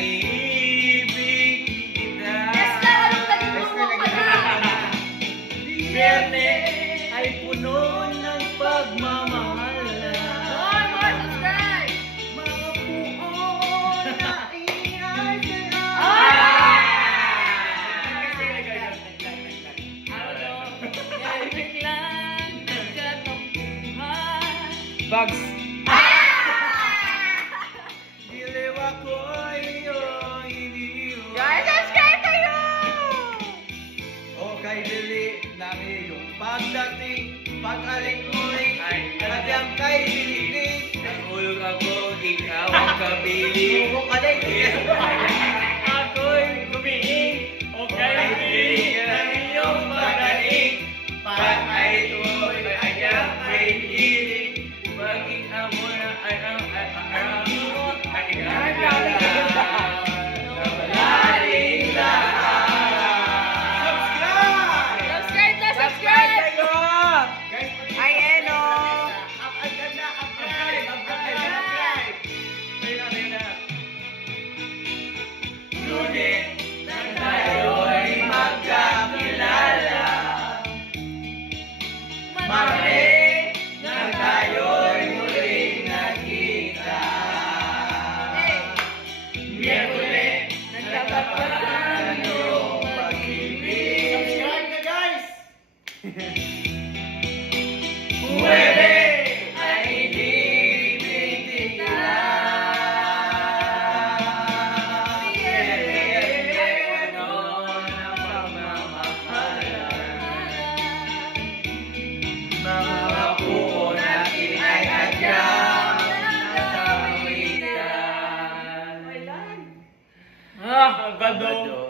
ibig kita. Yes na, anong nalilungo ka na? Biyerne ay puno ng pagmamahal. More, subscribe! Mga puo na ingay sa'yo. Bugs. Diliw ako'y iyong iniwan. Guys, subscribe kayo! O kay dili ng iyong pagdating, pag-alik mo'y talagang kay dililit. Nagulog ako, ikaw ang kabili. Ako'y gumiing, o kay dili ng iyong pag-alik. Pag-ay tuloy, ayang may hiling. Paging amo na ay ang mo, ay nawalaring lahat. Subscribe na, subscribe! Ay, Eno! Ngunit nang tayo'y magkakilala, marami nang tayo'y muling nakita. Miyerkules, nagkatapat iyong pag-ibig. Subscribe na, guys! Huwebe ay ibig kita. Mga puo natin ay adyang nakawitan. Abado.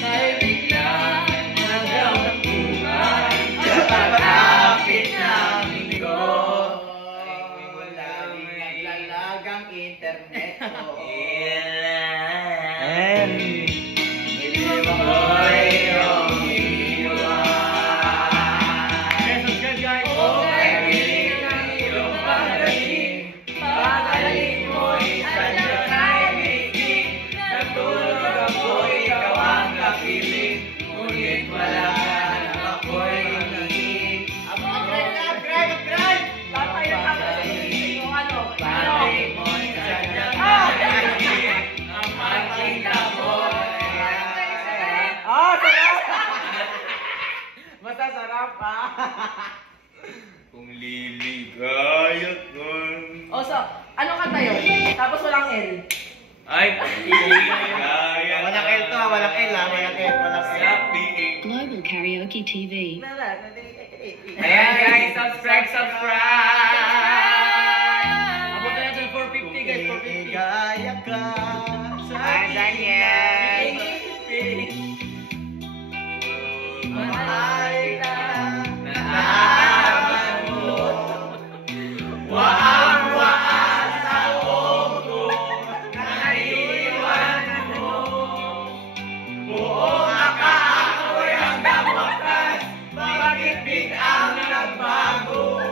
Tayo biglang nagkampuhan sa pag-apit ng linggo. Ay, wala naglalang internet ko. Diliw ako'y iyong iniwan. O kay piling ng iyong pagdating, pag-alik mo'y sadyang ay miting. Natulog ako'y ikaw ang kapiling, ngunit wala ka na ako'y hingin. Upgrade! Pag-alik mo'y sadyang ay miting. Ang pagkita mo'y Basta sarap pa. kung liligaya ka. O, so, ano kanta yun? Tapos walang L. Ay, liligaya ka. Walang L to, walang L ha, walang L, walang L. Sa piing. Global Karaoke TV. Ayan guys, subscribe! Abot na natin 450 guys, 450. Ligaya ka sa Daniel. Mahal ka, nalaman mo. Waang-waan sa loob ko, naiwan mo. Buong akala ko'y hanggang wakas, bakit biglang nagbago?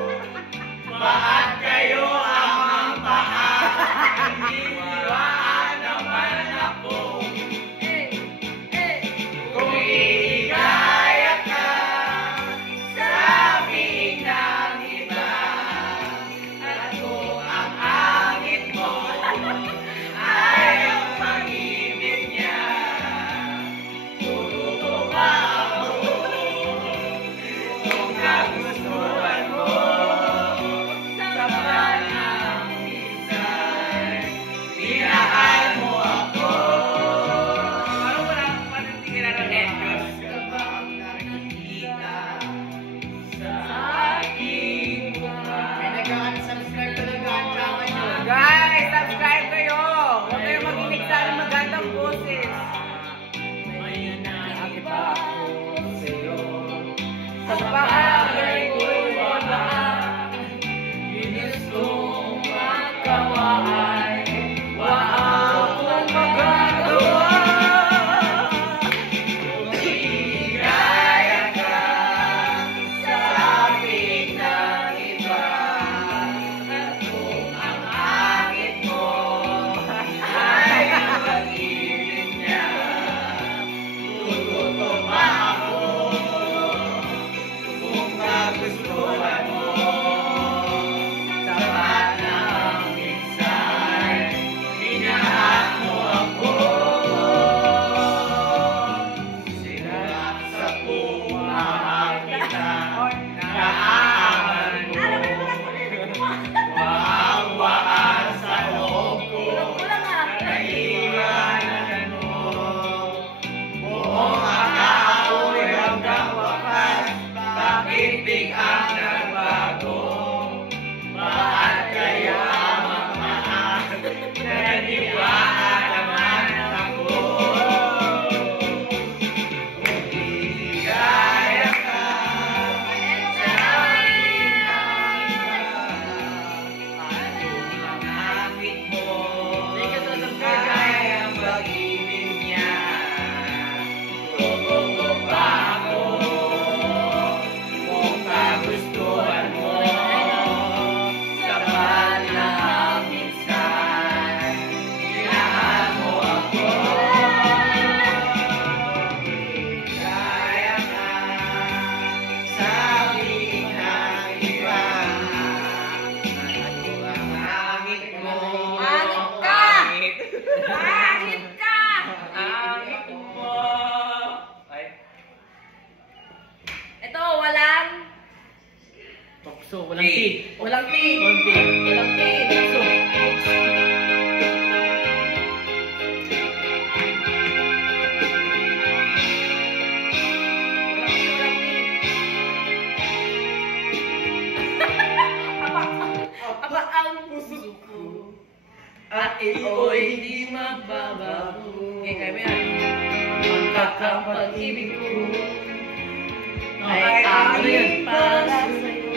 Walang T. Konti. Walang T. So, walang T. Aba ang puso ko at ito'y hindi magbabago. Okay, kaya mo yan. Ang kakapag-ibig ko ay aking para sa'yo.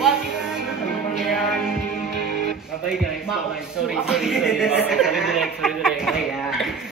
Wag na mangyari. Bye-bye guys. Bye-bye. Sorry. Sorry direct. Sorry direct.